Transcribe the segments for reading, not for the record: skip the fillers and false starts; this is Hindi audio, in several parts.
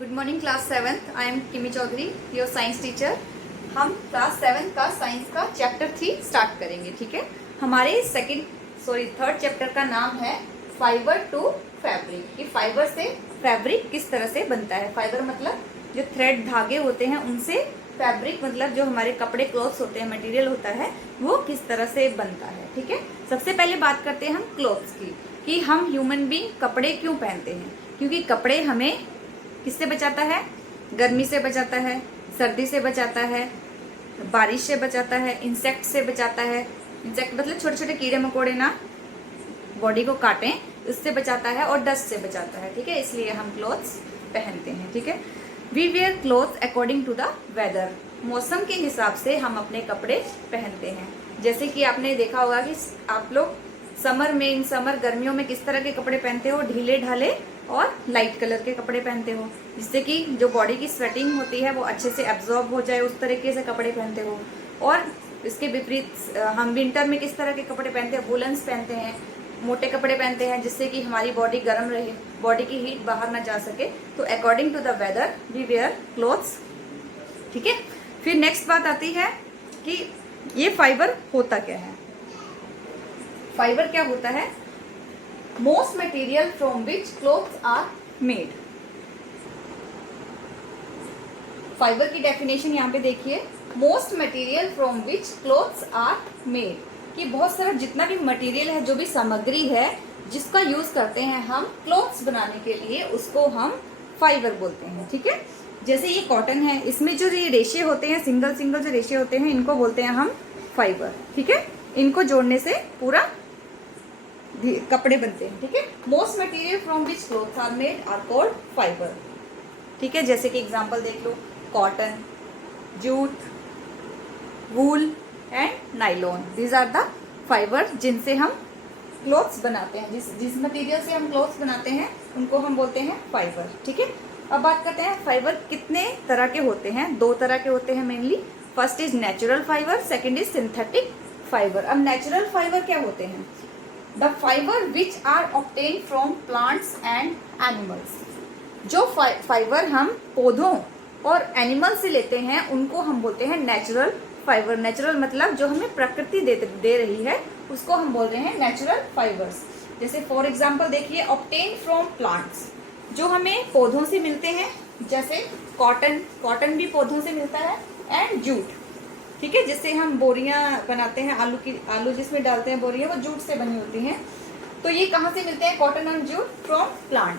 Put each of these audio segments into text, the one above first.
Good morning class 7th। I am किमी चौधरी, योर साइंस टीचर। हम क्लास 7 का साइंस का चैप्टर 3 स्टार्ट करेंगे। ठीक है, हमारे थर्ड चैप्टर का नाम है फाइबर टू फैब्रिक। कि फाइबर से फैब्रिक किस तरह से बनता है। फाइबर मतलब जो थ्रेड धागे होते हैं उनसे फैब्रिक मतलब जो हमारे कपड़े क्लॉथ्स होते हैं, मटेरियल होता है, वो किस तरह से बनता है। ठीक है, सबसे पहले बात करते हैं हम क्लॉथ्स की कि हम ह्यूमन बीइंग कपड़े क्यों पहनते हैं। क्योंकि कपड़े हमें किससे बचाता है, गर्मी से बचाता है, सर्दी से बचाता है, बारिश से बचाता है, इंसेक्ट से बचाता है। इंसेक्ट मतलब छोटे छोटे कीड़े मकोड़े ना बॉडी को काटें, उससे बचाता है, और डस्ट से बचाता है। ठीक है, इसलिए हम क्लोथ्स पहनते हैं। ठीक है, we wear clothes according to the weather. मौसम के हिसाब से हम अपने कपड़े पहनते हैं। जैसे कि आपने देखा होगा कि आप लोग इन समर गर्मियों में किस तरह के कपड़े पहनते हो, ढीले ढाले और लाइट कलर के कपड़े पहनते हो, जिससे कि जो बॉडी की स्वेटिंग होती है वो अच्छे से एब्जॉर्ब हो जाए, उस तरीके से कपड़े पहनते हो। और इसके विपरीत हम विंटर में किस तरह के कपड़े पहनते हैं, वुलन्स पहनते हैं, मोटे कपड़े पहनते हैं, जिससे कि हमारी बॉडी गर्म रहे, बॉडी की हीट बाहर ना जा सके। तो according to the weather we wear clothes. ठीक है, फिर नेक्स्ट बात आती है कि ये फाइबर होता क्या है। फाइबर क्या होता है? Most material from which clothes are made. Fibre की डेफिनेशन यहाँ पे देखिए, most material from which clothes are made. कि बहुत सारा जितना भी मटेरियल है, जो भी सामग्री है जिसका यूज करते हैं हम क्लोथ्स बनाने के लिए, उसको हम फाइबर बोलते हैं। ठीक है, जैसे ये कॉटन है, इसमें जो ये रेशे होते हैं, सिंगल सिंगल जो रेशे होते हैं, इनको बोलते हैं हम फाइबर। ठीक है, इनको जोड़ने से पूरा कपड़े बनते हैं। ठीक है, most material from which clothes are made are called fiber. ठीक है, जैसे कि एग्जांपल देख लो, cotton, jute, wool and nylon, these are the fiber जिनसे हम क्लोथ्स बनाते हैं। जिस मटेरियल से हम क्लोथ्स बनाते हैं उनको हम बोलते हैं फाइबर। ठीक है, अब बात करते हैं फाइबर कितने तरह के होते हैं। 2 तरह के होते हैं mainly. First is natural fibre, second is synthetic fibre. अब नेचुरल फाइबर क्या होते हैं? The fibre which are obtain from plants and animals. जो फाइबर हम पौधों और एनिमल से लेते हैं उनको हम बोलते हैं नेचुरल फाइबर। नेचुरल मतलब जो हमें प्रकृति दे रही है, उसको हम बोल रहे हैं नेचुरल फाइबर्स। जैसे फॉर एग्जांपल देखिए, ऑब्टेन फ्रॉम प्लांट्स, जो हमें पौधों से मिलते हैं, जैसे कॉटन भी पौधों से मिलता है, एंड जूट। ठीक है, जिससे हम बोरियां बनाते हैं, आलू जिसमें डालते हैं बोरियां, वो जूट से बनी होती हैं। तो ये कहाँ से मिलते हैं? कॉटन और jute from plant.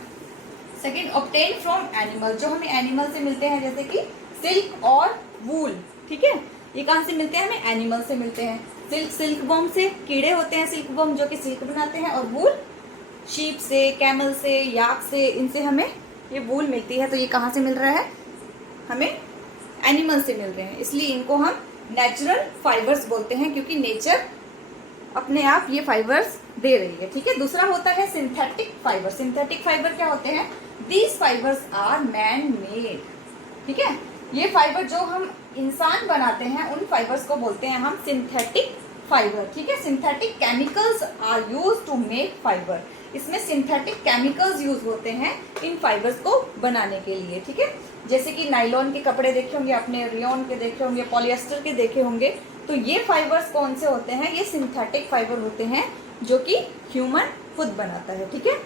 Second, obtain from animal, जो हमें एनिमल से मिलते हैं, जैसे कि सिल्क और वूल। ठीक है, ये कहाँ से मिलते हैं? हमें एनिमल से मिलते हैं। सिल्क वॉर्म से कीड़े होते हैं, सिल्क वॉर्म जो कि सिल्क बनाते हैं, और वूल शीप से, कैमल से, याक से, इनसे हमें ये वूल मिलती है। तो ये कहाँ से मिल रहा है? हमें एनिमल से मिल रहे हैं, इसलिए इनको हम नेचुरल फाइबर्स बोलते हैं, क्योंकि नेचर अपने आप ये फाइबर्स दे रही है। ठीक है, दूसरा होता है सिंथेटिक फाइबर। सिंथेटिक फाइबर क्या होते हैं? These fibres are man made. ठीक है, ये फाइबर जो हम इंसान बनाते हैं, उन फाइबर्स को बोलते हैं हम सिंथेटिक फाइबर। ठीक है, synthetic chemicals are use to make fibre. इसमें सिंथेटिक केमिकल्स यूज होते हैं इन फाइबर्स को बनाने के लिए। ठीक है, जैसे कि नाइलॉन के कपड़े देखे होंगे आपने, रेयॉन के देखे होंगे, पॉलिएस्टर के देखे होंगे। तो ये फाइबर्स कौन से होते हैं? ये सिंथेटिक फाइबर होते हैं, जो कि ह्यूमन खुद बनाता है। ठीक है,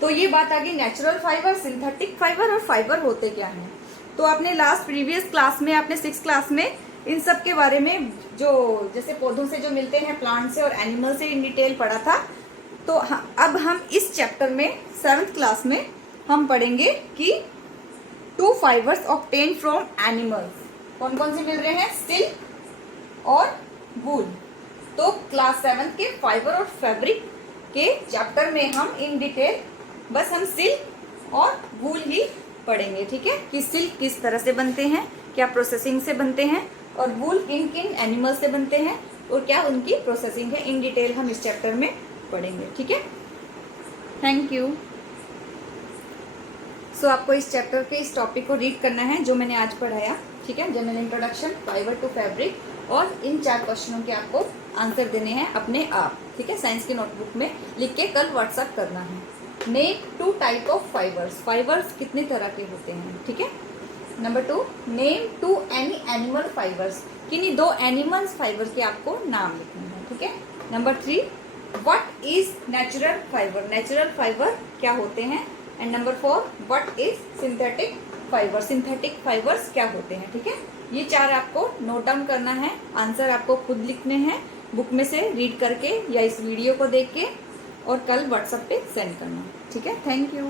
तो ये बात आ गई नेचुरल फाइबर, सिंथेटिक फाइबर और फाइबर होते क्या हैं। तो आपने प्रीवियस क्लास में, आपने 6th क्लास में इन सब के बारे में, जो जैसे पौधों से जो मिलते हैं, प्लांट से और एनिमल से, इन डिटेल पढ़ा था। तो अब हम इस चैप्टर में 7th क्लास में हम पढ़ेंगे कि 2 फाइबर्स ऑब्टेन फ्रॉम एनिमल्स। कौन कौन से मिल रहे हैं? सिल्क और वूल। तो क्लास 7 के फाइबर और फैब्रिक के चैप्टर में हम इन डिटेल बस हम सिल्क और वूल ही पढ़ेंगे। ठीक है, कि सिल्क किस तरह से बनते हैं, क्या प्रोसेसिंग से बनते हैं, और वूल किन किन एनिमल से बनते हैं, और क्या उनकी प्रोसेसिंग है। इन डिटेल हम इस चैप्टर में पढ़ेंगे। ठीक है, थैंक यू। सो आपको इस चैप्टर के इस टॉपिक को रीड करना है जो मैंने आज पढ़ाया। ठीक है, general introduction, fibre to fabric, और इन 4 क्वेश्चनों के आपको आंसर देने हैं अपने आप। ठीक है, साइंस की नोटबुक में लिख के कल व्हाट्सएप करना है। Name 2 type of fibres, fibres कितने तरह के होते हैं, ठीक है। Number 2, name 2 any animal fibres, किन्हीं 2 एनिमल्स फाइबर के आपको नाम लिखने हैं, ठीक है। Number 3, what is natural fibre, natural fibre क्या होते हैं। And number 4, what is synthetic fibre, synthetic fibres क्या होते हैं, ठीक है। ये 4 आपको नोट डाउन करना है, आंसर आपको खुद लिखने हैं बुक में से रीड करके या इस वीडियो को देख के, और कल व्हाट्सएप पे सेंड करना, ठीक है। Thank you.